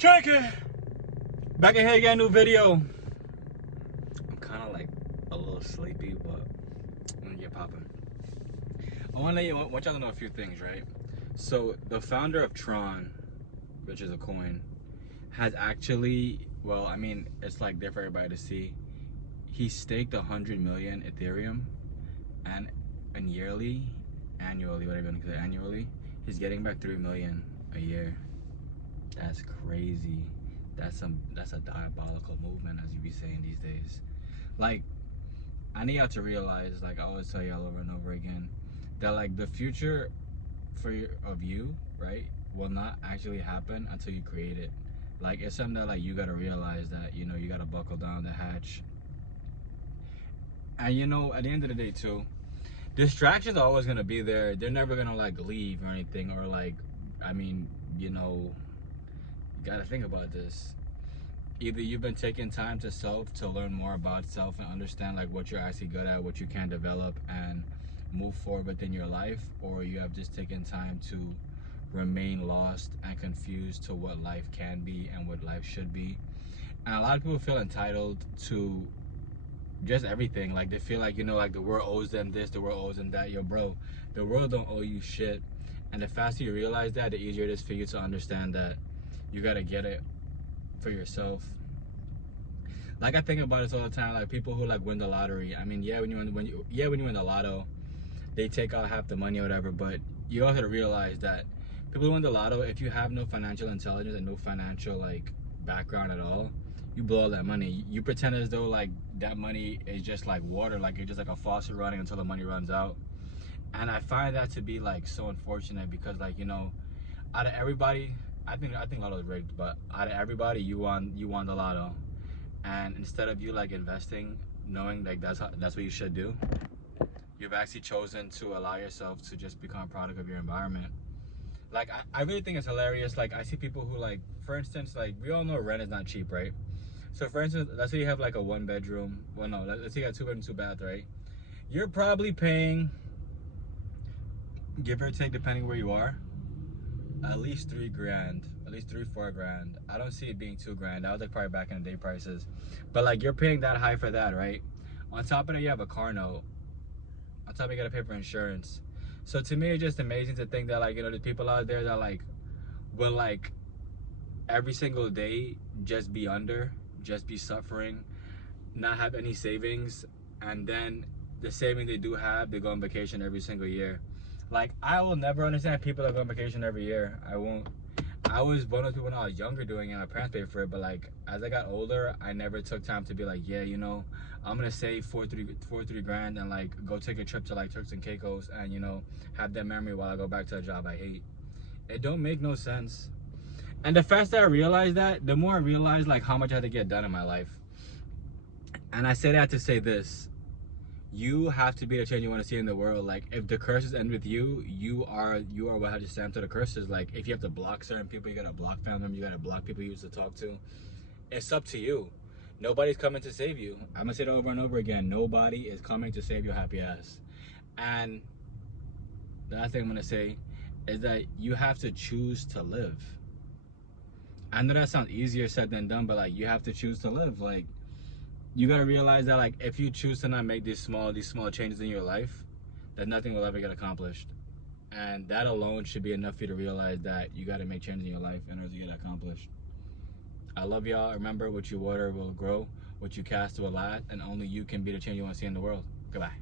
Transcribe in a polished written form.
Check it. Back in here again, new video. I'm kind of like a little sleepy, but I'm gonna get popping. I want y'all to know a few things, right? So the founder of Tron, which is a coin, has actually, well, I mean, it's like there for everybody to see. He staked 100 million Ethereum, and annually, whatever you want to say, annually, he's getting back 3 million a year. That's crazy. That's a diabolical movement, as you be saying these days. Like, I need y'all to realize, like I always tell y'all over and over again, that like the future of you, right, will not actually happen until you create it. Like, it's something that like you gotta realize that, you know, you gotta buckle down the hatch. And you know, at the end of the day too, distractions are always gonna be there. They're never gonna like leave or anything, or like, I mean, you know, you gotta think about this. Either you've been taking time to learn more about self and understand like what you're actually good at, what you can develop and move forward within your life, or you have just taken time to remain lost and confused to what life can be and what life should be. And a lot of people feel entitled to just everything. Like, they feel like, you know, like the world owes them this, the world owes them that. Yo, bro, the world don't owe you shit. And the faster you realize that, the easier it is for you to understand that you gotta get it for yourself. Like, I think about this all the time, like people who like win the lottery. I mean, yeah, when you win the lotto, they take out half the money or whatever, but you also have to realize that people who win the lotto, if you have no financial intelligence and no financial like background at all, you blow all that money. You pretend as though like that money is just like water, like it's just like a faucet running until the money runs out. And I find that to be like so unfortunate, because like, you know, out of everybody, I think lotto is rigged, but out of everybody, you won the lotto. And instead of you like investing, knowing like that's what you should do, you've actually chosen to allow yourself to just become a product of your environment. Like, I really think it's hilarious. Like, I see people who like, for instance, like we all know rent is not cheap, right? So for instance, let's say you have like a 1-bedroom, well no, let's say you got 2 bedroom, 2 bath, right? You're probably paying, give or take, depending where you are, at least 3 grand, at least 3-4 grand. I don't see it being 2 grand. That was like probably back in the day prices. But like, you're paying that high for that, right? On top of that, you have a car note. On top of it, you gotta pay for insurance. So to me, it's just amazing to think that like, you know, there's people out there that like will like every single day just be suffering, not have any savings, and then the savings they do have, they go on vacation every single year. Like, I will never understand people that go on vacation every year. I won't. I was one of those people when I was younger doing it, my parents paid for it, but like as I got older, I never took time to be like, yeah, you know, I'm gonna save 4-3 grand and like go take a trip to like Turks and Caicos and, you know, have that memory while I go back to a job I hate. It don't make no sense. And the faster I realized that, the more I realized like how much I had to get done in my life. And I say that to say this: you have to be the change you want to see in the world. Like, if the curses end with you, you are what has to stand to the curses. Like, if you have to block certain people, you gotta block family members, you gotta block people you used to talk to. It's up to you. Nobody's coming to save you. I'm gonna say it over and over again. Nobody is coming to save your happy ass. And the last thing I'm gonna say is that you have to choose to live. I know that sounds easier said than done, but like, you have to choose to live. Like, you gotta realize that like, if you choose to not make these small changes in your life, that nothing will ever get accomplished. And that alone should be enough for you to realize that you gotta make changes in your life in order to get accomplished. I love y'all. Remember, what you water will grow, what you cast will last, and only you can be the change you want to see in the world. Goodbye.